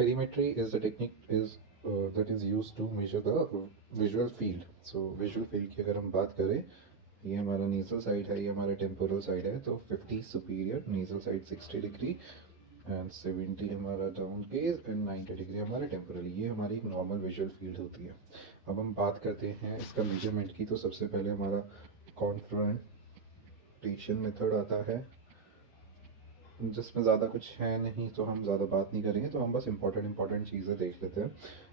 Perimetry is the technique is that is used to measure the visual field. So visual field की अगर हम बात करें, ये हमारा नेजल साइड है, ये हमारा टेम्पोरल साइड है, तो 50 superior, nasal side 60 degree and 70 हमारा डाउन गेज एंड 90 डिग्री हमारा टेम्पोरल। ये हमारी एक नॉर्मल विजुअल फील्ड होती है। अब हम बात करते हैं इसका मेजरमेंट की, तो सबसे पहले हमारा कॉन्फ्रंटेशन मेथड आता है, जिसमें ज़्यादा कुछ है नहीं, तो हम ज़्यादा बात नहीं करेंगे, तो हम बस इंपॉर्टेंट चीज़ें देख लेते हैं।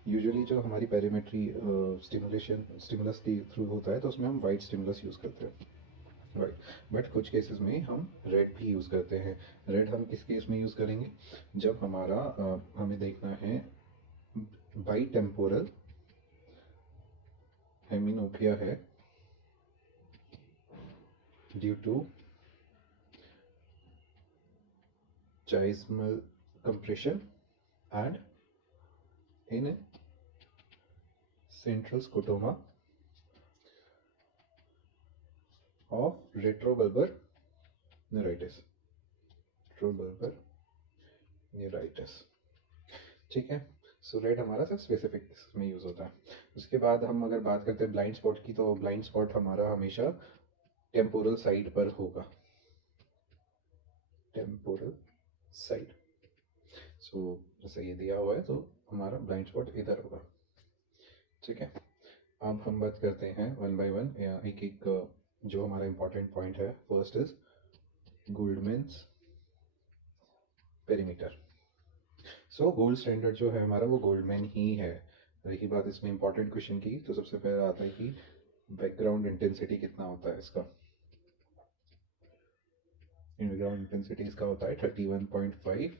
यूजुअली जो हमारी पेरीमेट्री स्टिमुलस के थ्रू होता है, तो उसमें हम वाइट स्टिमुलस यूज़ करते हैं, राइट। बट कुछ केसेस में हम रेड भी यूज़ करते हैं। रेड हम किस केस में यूज़ करेंगे? जब हमारा हमें देखना है बाई टेम्पोरल हेमिनोपिया है due to chiasmal compression and in central scotoma of retrobulbar neuritis, retrobulbar neuritis, ठीक है। सो रेड हमारा सब स्पेसिफिक में यूज़ होता है। उसके बाद हम अगर बात करते हैं ब्लाइंड स्पॉट की, तो ब्लाइंड स्पॉट हमारा हमेशा टेम्पोरल साइड पर होगा, टेम्पोरल साइड। सो जैसे ये दिया हुआ है, तो हमारा ब्लाइंड स्पॉट इधर होगा, ठीक है। अब हम बात करते हैं वन बाय वन, एक एक जो हमारा इंपॉर्टेंट पॉइंट है। First is Goldman's perimeter. So gold standard जो है हमारा, वो गोल्डमैन ही है। रही बात इसमें इंपॉर्टेंट क्वेश्चन की, तो सबसे पहले आता है कि बैकग्राउंड इंटेंसिटी कितना होता है इसका। बैकग्राउंड इंटेंसिटी इसका होता है 31.5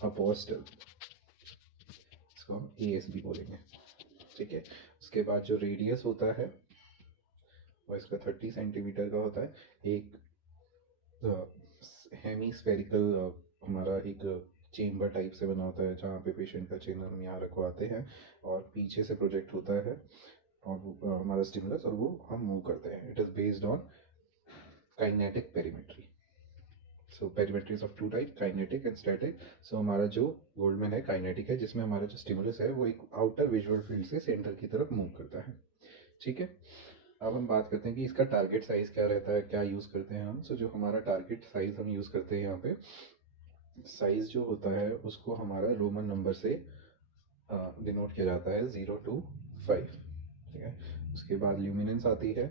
अपोस्टल, इसको हम ASB बोलेंगे, ठीक है। उसके बाद जो रेडियस होता है वो इसका 30 सेंटीमीटर का होता है। एक हेमीस्फेरिकल हमारा एक चेम्बर टाइप से बना होता है, जहाँ पे पेशेंट का चिन्ह हम यहाँ रखवाते हैं और पीछे से प्रोजेक्ट होता है और वो हमारा स्टिमुलस, और वो हम मूव करते हैं। It is based on kinetic perimetry. So perimetry of two type, kinetic and static. So हमारा जो गोल्डमैन है काइनेटिक है, जिसमें हमारा जो स्टिमुलस है वो एक आउटर विजुअल फील्ड से सेंटर की तरफ मूव करता है, ठीक है। अब हम बात करते हैं कि इसका टारगेट साइज़ क्या रहता है, क्या यूज़ करते हैं हम। सो जो हमारा टारगेट साइज़ हम यूज़ करते हैं यहाँ पे, साइज़ जो होता है उसको हमारा रोमन नंबर से डिनोट किया जाता है 0 to 5, ठीक है। उसके बाद ल्यूमिनेंस आती है।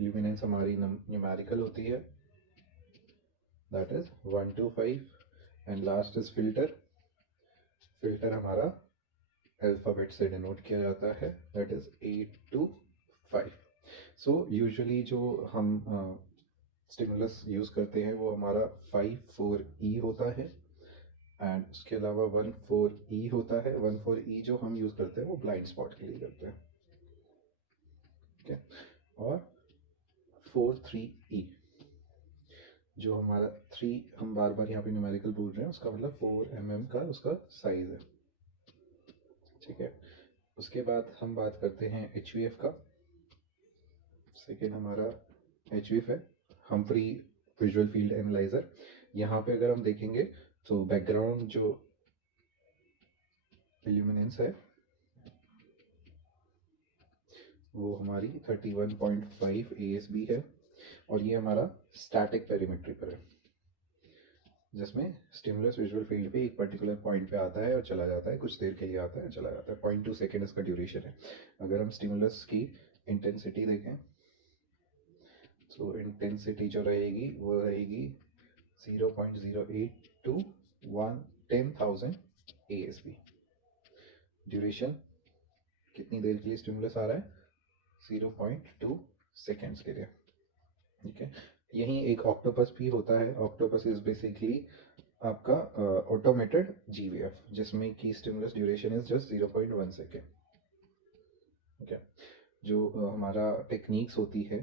ल्यूमिनेंस हमारी न्यूमेरिकल होती है, that is 1 to 5, and last is filter. Filter हमारा अल्फ़ाबेट से डिनोट किया जाता है, that is 8 to 5। So usually जो हम स्टिमुलस यूज़ करते हैं वो हमारा 5,4-E होता है, एंड उसके अलावा 1,4-E होता है। 1,4-E जो हम यूज़ करते हैं वो ब्लाइंड स्पॉट के लिए करते हैं, ठीक है। और 4,3-E जो हमारा 3, हम बार बार यहाँ पे न्यूमेरिकल बोल रहे हैं, उसका मतलब 4 mm का उसका साइज़ है, ठीक है। उसके बाद हम बात करते हैं HVF का। सेकेंड हमारा HVF है, हम्फ्री विजुअल फील्ड एनालाइजर। यहाँ पे अगर हम देखेंगे तो बैकग्राउंड जो इल्यूमिनेंस है वो हमारी 31.5 ASB है, और ये हमारा स्टैटिक पेरीमेट्री पर है, जिसमें स्टिमुलस विजुअल फील्ड पे एक पर्टिकुलर पॉइंट पे आता है और चला जाता है, कुछ देर के लिए आता है चला जाता है। 0.2 सेकेंड इसका ड्यूरेशन है। अगर हम स्टिमुलस की इंटेंसिटी देखें, तो इंटेंसिटी जो रहेगी वो रहेगी 0.08 to 10,000 ASB। ड्यूरेशन कितनी देर के लिए स्टिमुलस आ रहा है? 0.2 सेकेंड्स के लिए, ठीक है। यहीं एक ऑक्टोपस भी होता है। ऑक्टोपस इज बेसिकली आपका ऑटोमेटेड GVF, जिसमें की stimulus duration is just 0.1 second, ठीक है। जो हमारा टेक्निक्स होती है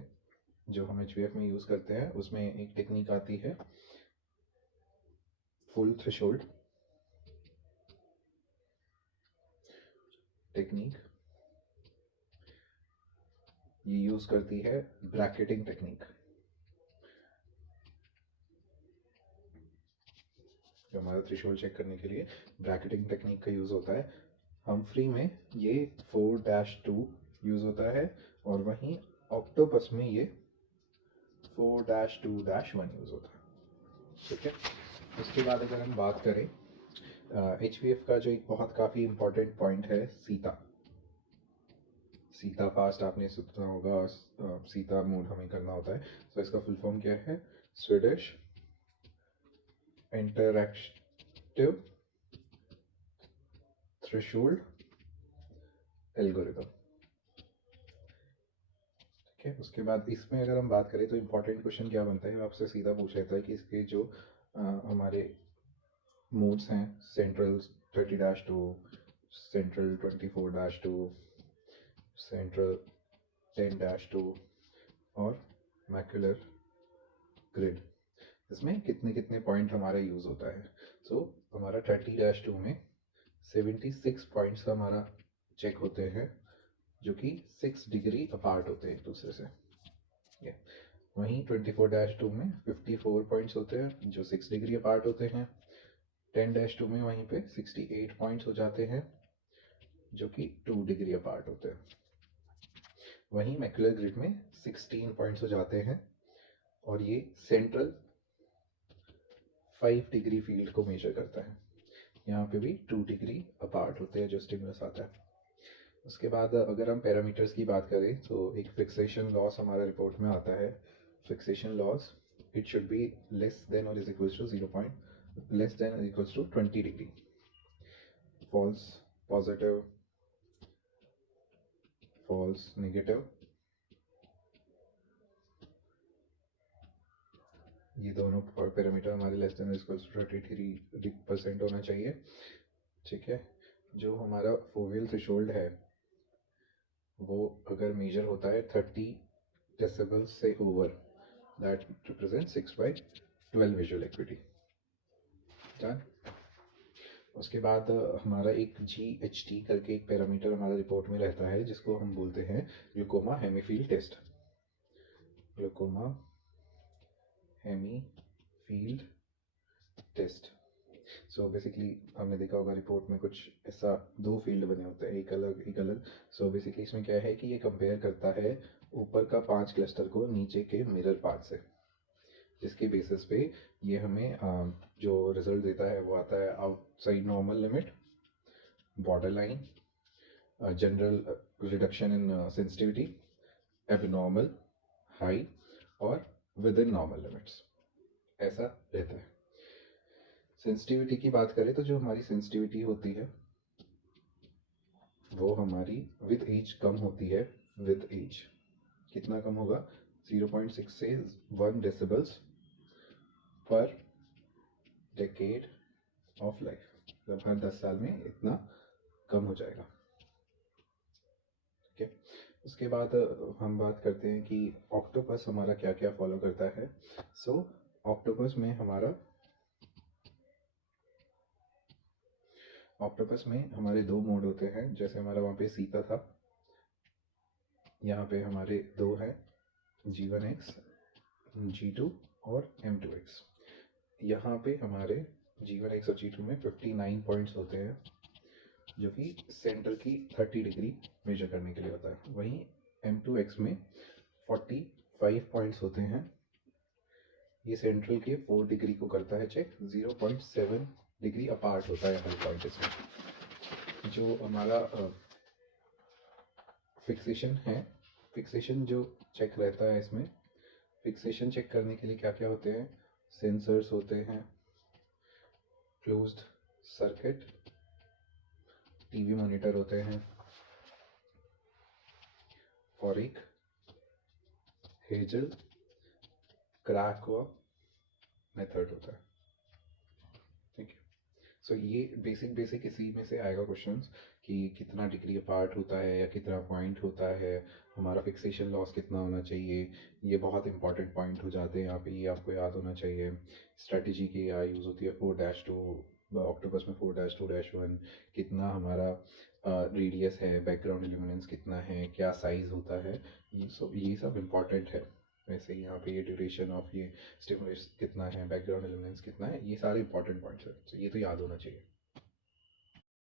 जो हम HVF में यूज़ करते हैं, उसमें एक टेक्निक आती है फुल थ्रेशोल्ड टेक्निक। ये यूज़ करती है ब्रैकेटिंग टेक्निक। जो हमारा थ्रेशोल्ड चेक करने के लिए ब्रैकेटिंग टेक्निक का यूज़ होता है। हम्फ्री में ये 4-2 यूज़ होता है और वहीं ऑक्टोपस में ये 4-2-1 यूज़ होता है। ठीक है। उसके बाद अगर हम बात करें HVF का जो एक बहुत काफ़ी इम्पोर्टेंट पॉइंट है सीता। सीता फास्ट आपने सुना होगा, सीता मोड हमें करना होता है। तो इसका फुल फॉर्म क्या है? Swedish interactive threshold algorithm. ठीक है। उसके बाद इसमें अगर हम बात करें तो इम्पोर्टेंट क्वेश्चन क्या बनता है, आपसे सीधा पूछ लेता है कि इसके जो हमारे मोड्स हैं, सेंट्रल 30-2, सेंट्रल 24-2, सेंट्रल 10-2 और मैक्युलर ग्रिड, इसमें कितने कितने पॉइंट हमारा यूज़ होता है। सो हमारा 30-2 में 76 पॉइंट्स हमारा चेक होते हैं जो कि 6 डिग्री अपार्ट होते हैं एक दूसरे से। वहीं 24-2 में 54 पॉइंट्स होते हैं जो 6 डिग्री अपार्ट होते हैं। 10-2 में वहीं पे 68 पॉइंट्स हो जाते हैं जो कि 2 डिग्री अपार्ट होते हैं। वहीं मैक्युलर ग्रिड में 16 पॉइंट्स हो जाते हैं और ये सेंट्रल 5 डिग्री फील्ड को मेजर करता है। यहाँ पे भी 2 डिग्री अपार्ट होते हैं जो स्टिमुलस आता है। उसके बाद अगर हम पैरामीटर्स की बात करें तो एक फिक्सेशन लॉस हमारा रिपोर्ट में आता है। Fixation loss, it should be less than और is equals to 20 degree. False positive, false negative, ये दोनों पैरामीटर हमारे लेस देन इक्वल्स टू 33% होना चाहिए। ठीक है। जो हमारा फोवियल थ्रेशोल्ड है वो अगर मेजर होता है 30 डेसिबल से over, that represent 6/12 visual equity. Done. उसके बाद हमारा एक GHT करके एक पैरामीटर हमारा रिपोर्ट में रहता है जिसको हम बोलते हैं glaucoma hemifield test. Glaucoma hemifield test. So basically हमने देखा होगा रिपोर्ट में कुछ ऐसा 2 फील्ड बने होते हैं, एक अलग एक अलग। सो बेसिकली इसमें क्या है कि ये कंपेयर करता है ऊपर का 5 क्लस्टर को नीचे के मिरर पार्ट से, जिसके बेसिस पे ये हमें जो रिजल्ट देता है वो आता है outside normal limit, border line, general reduction in sensitivity, abnormal high और विद इन नॉर्मल लिमिट्स, ऐसा रहता है। सेंसिटिविटी की बात करें तो जो हमारी सेंसिटिविटी होती है वो हमारी विद एज कम होती है। विद एज कितना कम होगा? 0.6 से 1 डेसिबल्स पर डेकेड ऑफ लाइफ, मतलब हर 10 साल में इतना कम हो जाएगा। ठीक है। उसके बाद हम बात करते हैं कि ऑक्टोपस हमारा क्या क्या फॉलो करता है। सो ऑक्टोपस में हमारे 2 मोड होते हैं। जैसे हमारा वहाँ पे सीता था, यहाँ पे हमारे 2 हैं, G1X, G2 और M2X। यहाँ पे हमारे G1X और G2 में 59 पॉइंट्स होते हैं जो कि सेंटर की 30 डिग्री मेजर करने के लिए होता है। वहीं M2X में 45 पॉइंट्स होते हैं, ये सेंट्रल के 4 डिग्री को करता है चेक। 0.7 डिग्री अपार्ट होता है हर पॉइंट इसमें। जो हमारा फिक्सेशन है, फिक्सेशन जो चेक रहता है इसमें, फिक्सेशन चेक करने के लिए क्या क्या होते हैं? सेंसर्स होते हैं, क्लोज्ड सर्किट टीवी मॉनिटर होते हैं और एक हेजल क्रैकवर्क मेथड होता है। ठीक है। सो ये बेसिक इसी में से आएगा क्वेश्चंस कि कितना डिग्री अपार्ट होता है या कितना पॉइंट होता है, हमारा फिक्सेशन लॉस कितना होना चाहिए। ये बहुत इंपॉर्टेंट पॉइंट हो जाते हैं यहाँ पे, ये आपको याद होना चाहिए। स्ट्रेटजी की क्या यूज़ होती है 4-2 ऑक्टोपस में, 4-2-1 कितना हमारा रेडियस है, बैकग्राउंड इल्यूमिनेंस कितना है, क्या साइज़ होता है, ये सब इम्पॉर्टेंट है वैसे ही यहाँ पे ये ड्यूरेशन ऑफ ये स्टिमुलस कितना है, बैकग्राउंड इल्यूमिनेंस कितना है, ये सारे इंपॉर्टेंट पॉइंट्स हैं, तो ये तो याद होना चाहिए।